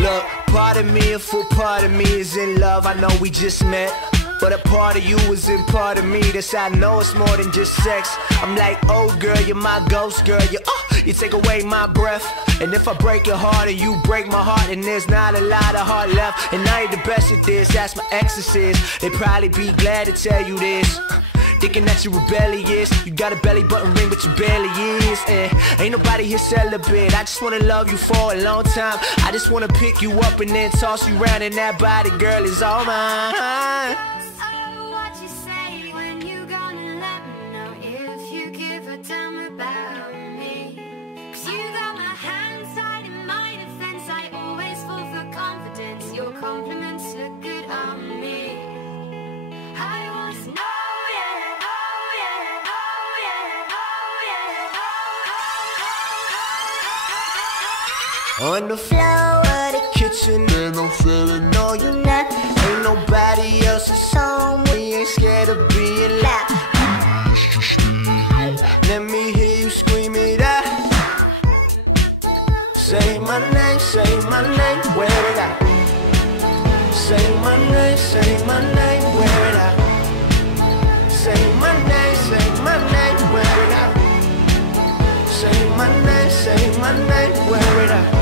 Look, part of me, a full part of me is in love. I know we just met, but a part of you is in part of me. That's how I know it's more than just sex. I'm like, oh girl, you're my ghost girl. You take away my breath. And if I break your heart and you break my heart, then there's not a lot of heart left. And I ain't the best at this, that's my exorcist. They'd probably be glad to tell you this. Thinking that you're rebellious. You got a belly button ring, but you barely is. And ain't nobody here celibate. I just wanna love you for a long time. I just wanna pick you up and then toss you around, and that body, girl, is all mine. Your compliments look good on me. I want to know, yeah, oh yeah, oh yeah, oh yeah, oh yeah. On the floor of the kitchen, and I'm feeling no, you not. Ain't nobody else's home. We ain't scared of being loud. Let me hear you scream it out. Say my name, wear it out. Say my name, wear it out. Say my name, wear it out. Say my name, wear it out.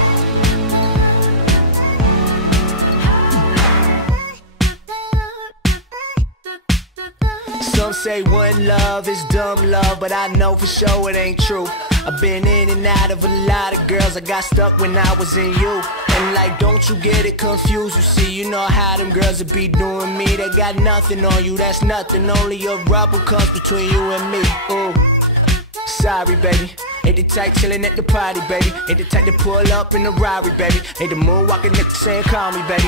Some say one love is dumb love, but I know for sure it ain't true. I've been in and out of a lot of girls. I got stuck when I was in you. And like, don't you get it confused. You see, you know how them girls would be doing me. They got nothing on you, that's nothing. Only a rubber comes between you and me. Ooh, sorry baby. Ain't the type chillin' at the party, baby. Ain't the type to pull up in the Rari, baby. Ain't the moonwalking nigga saying call me, baby.